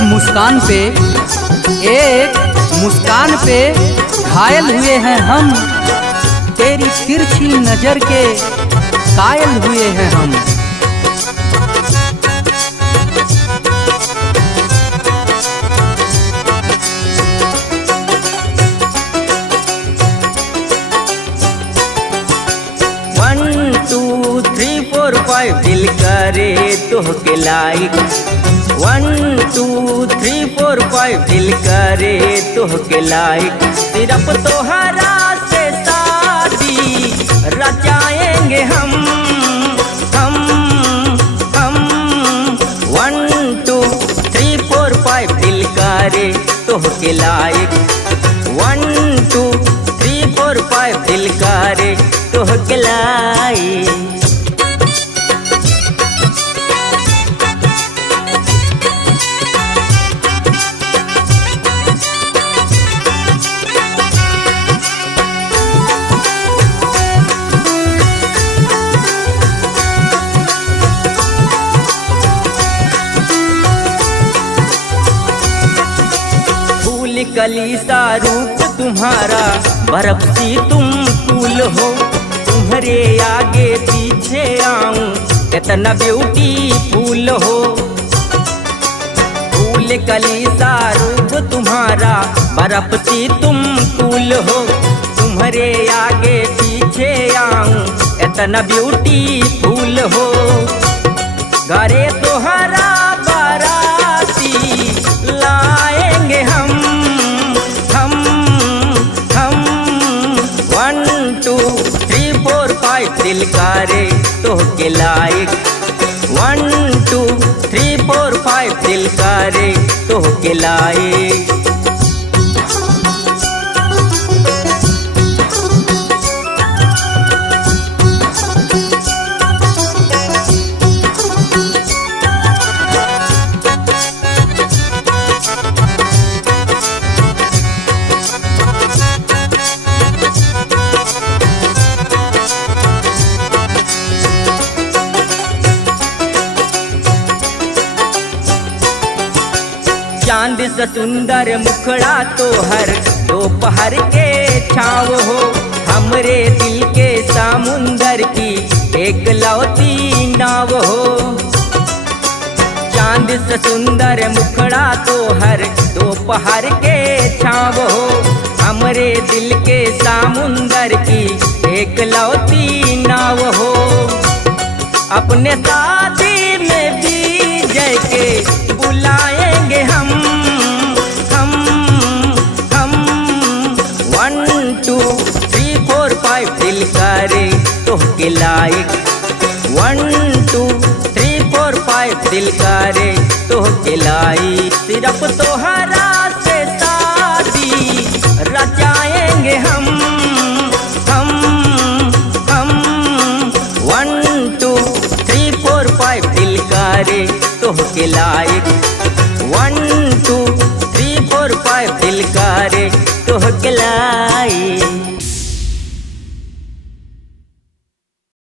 मुस्कान पे, एक मुस्कान पे घायल हुए हैं हम, तेरी तिरछी नजर के कायल हुए हैं हम। 1 2 3 4 5 दिल करे तोहके लाइक। 1 2 3 4 5 दिल करे तोहके लाइक। सिर्फ तोहरा से शादी रचाएंगे हम। 1 2 3 4 5 दिल करे तोहके लाइक। 1 2 3 4 5 दिल करे तोहके लाइक। फूल कली सा रूप तुम्हारा, बर्फ सी तुम फूल हो। तुम्हारे आगे पीछे आऊं कितना ब्यूटीफुल हो। फूल कली सा रूप तुम्हारा, बर्फ सी तुम फूल हो। तुम्हारे आगे पीछे आऊं इतना ब्यूटीफुल हो। घरे तोहरा बाराती लाएंगे हम। 1 2 3 4 5 दिल करे तोहके लाइक। 1 2 3 4 5 दिल करे तोहके लाइक। चांद सा सुंदर मुखड़ा तोहर, दोपहर के छाव हो। हमरे दिल के समुंदर की एक लौती नाव हो। चांद सा सुंदर मुखड़ा तोहर, दोपहर के छाव हो। हमरे दिल के समुंदर की एक लौती नाव हो। अपने शादी में विजय के बुलाएंगे हम। 1 2 3 4 5 दिल करे तोहके लाइक। 1 2 3 4 5 दिल करे तोहके लाइक। सिर्फ तोहरा से शादी रचाएंगे हम। 1 2 3 4 5 दिल करे तोहके लाइक। 1 2 3 4 5 दिल करे तोहके लाइक।